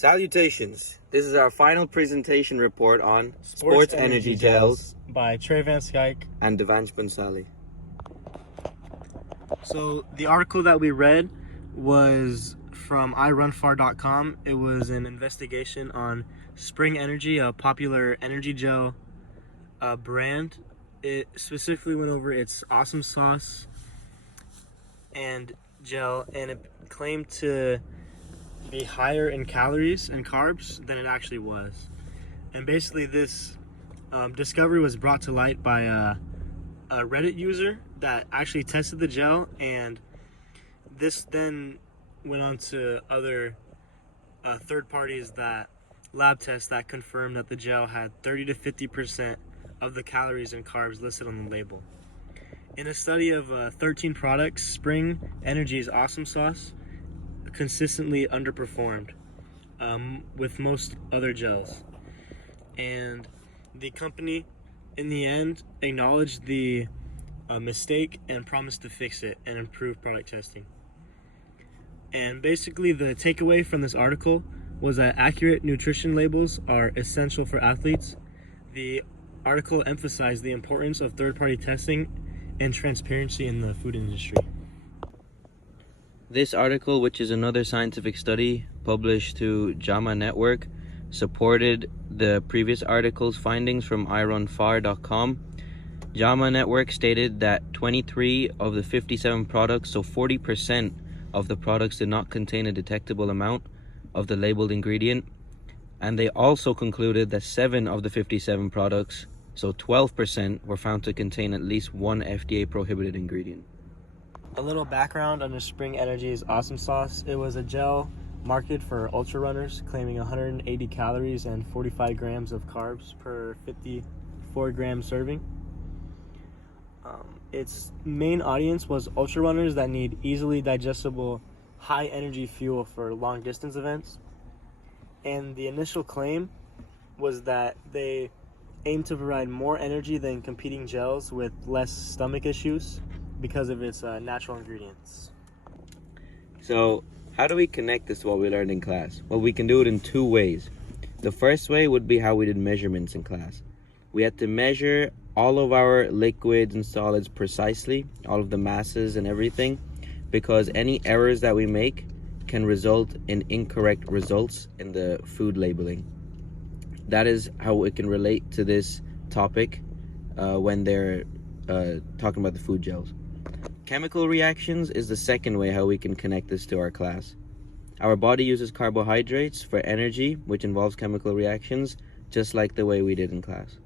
Salutations! This is our final presentation report on Sports Energy Gels by Trey Van Skyke and Devansh Bansali. So the article that we read was from irunfar.com. It was an investigation on Spring Energy, a popular energy gel brand. It specifically went over its awesome sauce and gel, and it claimed to be higher in calories and carbs than it actually was. And basically this discovery was brought to light by a Reddit user that actually tested the gel, and this then went on to other third parties that lab tests that confirmed that the gel had 30 to 50% of the calories and carbs listed on the label. In a study of 13 products, Spring Energy's Awesome Sauce consistently underperformed with most other gels, and the company in the end acknowledged the mistake and promised to fix it and improve product testing. And basically the takeaway from this article was that accurate nutrition labels are essential for athletes. The article emphasized the importance of third-party testing and transparency in the food industry. This article, which is another scientific study published to JAMA Network, supported the previous article's findings from irunfar.com. JAMA Network stated that 23 of the 57 products, so 40% of the products, did not contain a detectable amount of the labeled ingredient. And they also concluded that 7 of the 57 products, so 12%, were found to contain at least one FDA prohibited ingredient. A little background on the Spring Energy's Awesome Sauce. It was a gel marketed for ultra runners, claiming 180 calories and 45 grams of carbs per 54 gram serving. Its main audience was ultra runners that need easily digestible, high energy fuel for long distance events. And the initial claim was that they aim to provide more energy than competing gels with less stomach issues because of its natural ingredients. So how do we connect this to what we learned in class? Well, we can do it in two ways. The first way would be how we did measurements in class. We had to measure all of our liquids and solids precisely, all of the masses and everything, because any errors that we make can result in incorrect results in the food labeling. That is how it can relate to this topic when they're talking about the food gels. Chemical reactions is the second way how we can connect this to our class. Our body uses carbohydrates for energy, which involves chemical reactions, just like the way we did in class.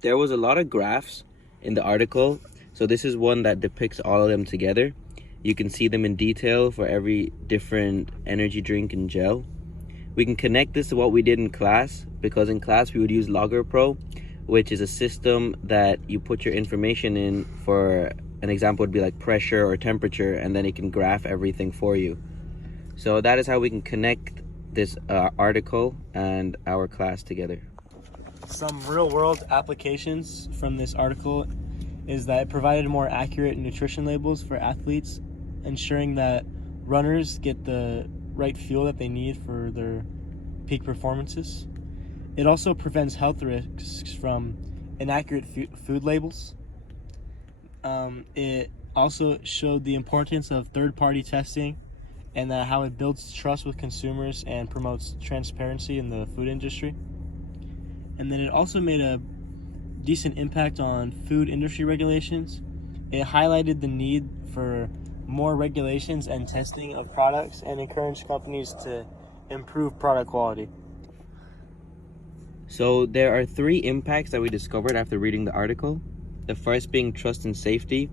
There was a lot of graphs in the article, so this is one that depicts all of them together. You can see them in detail for every different energy drink and gel. We can connect this to what we did in class, because in class we would use LoggerPro, which is a system that you put your information in. For an example would be like pressure or temperature, and then it can graph everything for you. So that is how we can connect this article and our class together. Some real-world applications from this article is that it provided more accurate nutrition labels for athletes, ensuring that runners get the right fuel that they need for their peak performances. It also prevents health risks from inaccurate food labels. It also showed the importance of third-party testing and how it builds trust with consumers and promotes transparency in the food industry. And then it also made a decent impact on food industry regulations. It highlighted the need for more regulations and testing of products and encouraged companies to improve product quality. So there are 3 impacts that we discovered after reading the article. The first being trust and safety,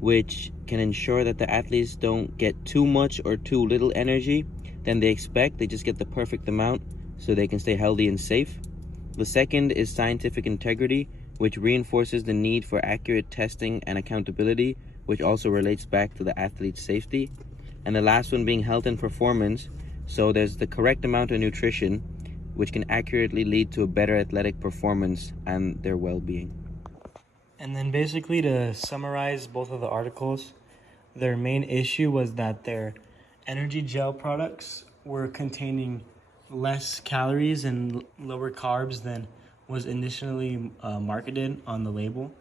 which can ensure that the athletes don't get too much or too little energy than they expect. They just get the perfect amount so they can stay healthy and safe. The second is scientific integrity, which reinforces the need for accurate testing and accountability, which also relates back to the athlete's safety. And the last one being health and performance. So there's the correct amount of nutrition, which can accurately lead to a better athletic performance and their well-being. And then basically, to summarize both of the articles, their main issue was that their energy gel products were containing less calories and lower carbs than was initially marketed on the label.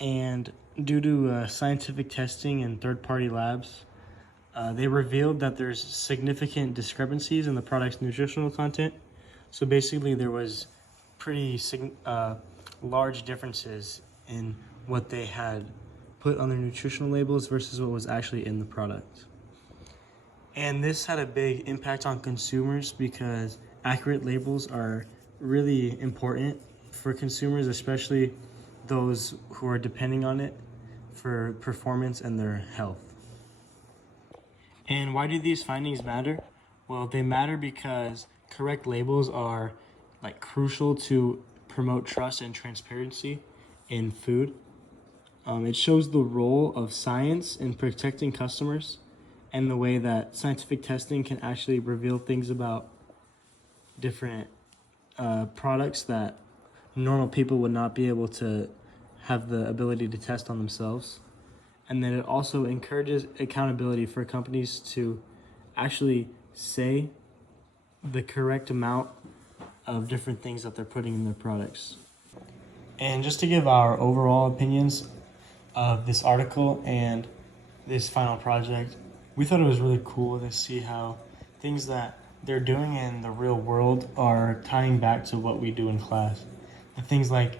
And due to scientific testing and third-party labs, they revealed that there's significant discrepancies in the product's nutritional content. So basically, there was pretty large differences in what they had put on their nutritional labels versus what was actually in the product. And this had a big impact on consumers because accurate labels are really important for consumers, especially those who are depending on it for performance and their health. And why do these findings matter? Well, they matter because correct labels are crucial to promote trust and transparency in food. It shows the role of science in protecting customers and the way that scientific testing can actually reveal things about different products that normal people would not be able to have the ability to test on themselves. And then it also encourages accountability for companies to actually say the correct amount of different things that they're putting in their products. And just to give our overall opinions of this article and this final project, we thought it was really cool to see how things that they're doing in the real world are tying back to what we do in class. The things like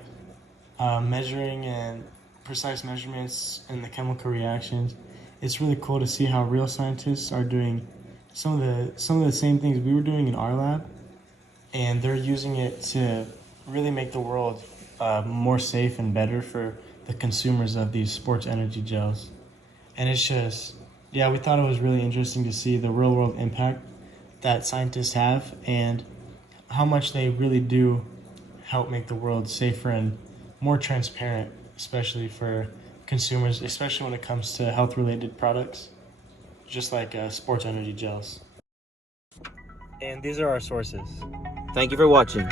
measuring and precise measurements in the chemical reactions. It's really cool to see how real scientists are doing some of the same things we were doing in our lab, and they're using it to really make the world more safe and better for the consumers of these sports energy gels. And it's just, yeah, we thought it was really interesting to see the real world impact that scientists have and how much they really do help make the world safer and more transparent, especially for consumers, especially when it comes to health related products, just like sports energy gels. And these are our sources. Thank you for watching.